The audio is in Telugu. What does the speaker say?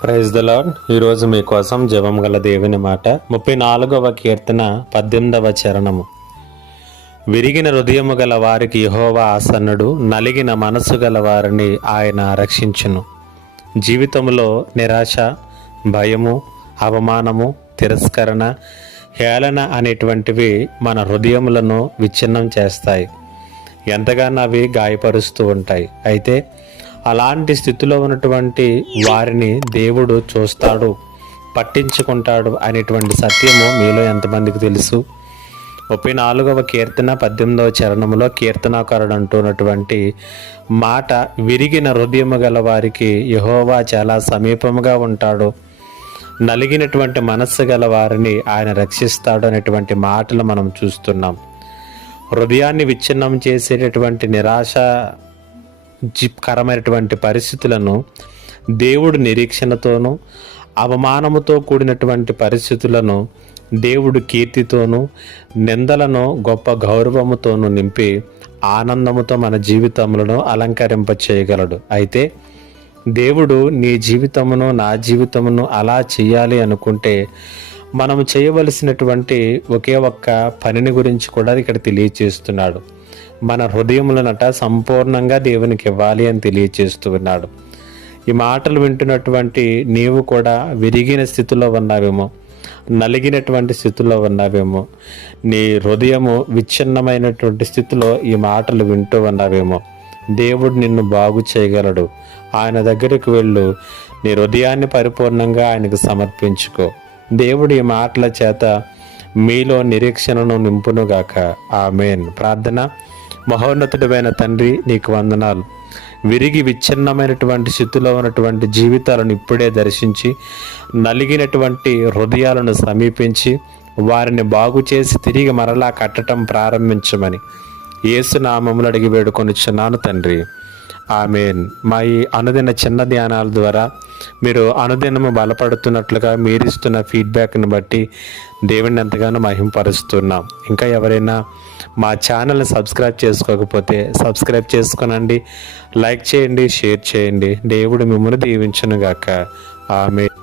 Praise the lord. ఈరోజు మీకోసం జవం గల దేవుని మాట 34వ కీర్తన 18వ చరణము. విరిగిన హృదయము గల వారికి యెహోవా ఆసన్నుడు, నలిగిన మనసు గల వారిని ఆయన రక్షించును. జీవితంలో నిరాశ, భయము, అవమానము, తిరస్కరణ, హేళన అనేటువంటివి మన హృదయములను విచ్ఛిన్నం చేస్తాయి. ఎంతగానో అవి గాయపరుస్తూ ఉంటాయి. అయితే అలాంటి స్థితిలో ఉన్నటువంటి వారిని దేవుడు చూస్తాడు, పట్టించుకుంటాడు అనేటువంటి సత్యము మీలో ఎంతమందికి తెలుసు? 34వ కీర్తన 18వ చరణంలో కీర్తనాకారుడు అంటున్నటువంటి మాట, విరిగిన హృదయము గల వారికి యెహోవా చాలా సమీపముగా ఉంటాడు, నలిగినటువంటి మనస్సు గల వారిని ఆయన రక్షిస్తాడు అనేటువంటి మాటలు మనం చూస్తున్నాం. హృదయాన్ని విచ్ఛిన్నం చేసేటటువంటి నిరాశకరమైనటువంటి పరిస్థితులను దేవుడు నిరీక్షణతోనూ, అవమానముతో కూడినటువంటి పరిస్థితులను దేవుడు కీర్తితోనూ, నిందలను గొప్ప గౌరవముతోనూ నింపి ఆనందముతో మన జీవితములను అలంకరింప చేయగలడు. అయితే దేవుడు నీ జీవితమును, నా జీవితమును అలా చేయాలి అనుకుంటే మనము చేయవలసినటువంటి ఒకే ఒక్క పనిని గురించి కూడా ఇక్కడ తెలియచేస్తున్నాడు. మన హృదయములనట సంపూర్ణంగా దేవునికి ఇవ్వాలి అని తెలియచేస్తూ ఉన్నాడు. ఈ మాటలు వింటున్నటువంటి నీవు కూడా విరిగిన స్థితిలో ఉన్నావేమో, నలిగినటువంటి స్థితిలో ఉన్నావేమో, నీ హృదయము విచ్ఛిన్నమైనటువంటి స్థితిలో ఈ మాటలు వింటూ ఉన్నావేమో. దేవుడు నిన్ను బాగు చేయగలడు. ఆయన దగ్గరికి వెళ్ళు, నీ హృదయాన్ని పరిపూర్ణంగా ఆయనకు సమర్పించుకో. దేవుడు ఈ మాటల చేత మీలో నిరీక్షణను నింపునుగాక. ఆమేన్. ప్రార్థన. మహోన్నతుడైన తండ్రి, నీకు వందనాలు. విరిగి విచ్ఛిన్నమైనటువంటి స్థితిలో ఉన్నటువంటి జీవితాలను ఇప్పుడే దర్శించి, నలిగినటువంటి హృదయాలను సమీపించి వారిని బాగు చేసి తిరిగి మరలా కట్టడం ప్రారంభించమని యేసు నామములో అడిగి వేడుకొనిచున్నాను తండ్రి. ఆమేన్. మా ఈ అనుదిన చిన్న ధ్యానాల ద్వారా మీరు అనుదినము బలపడుతున్నట్లుగా మీరిస్తున్న ఫీడ్బ్యాక్ని బట్టి దేవుడిని ఎంతగానో మహింపరుస్తున్నాం. ఇంకా ఎవరైనా మా ఛానల్ని సబ్స్క్రైబ్ చేసుకోకపోతే సబ్స్క్రైబ్ చేసుకోనండి, లైక్ చేయండి, షేర్ చేయండి. దేవుడు మిమ్మల్ని దీవించునుగాక. ఆమేన్.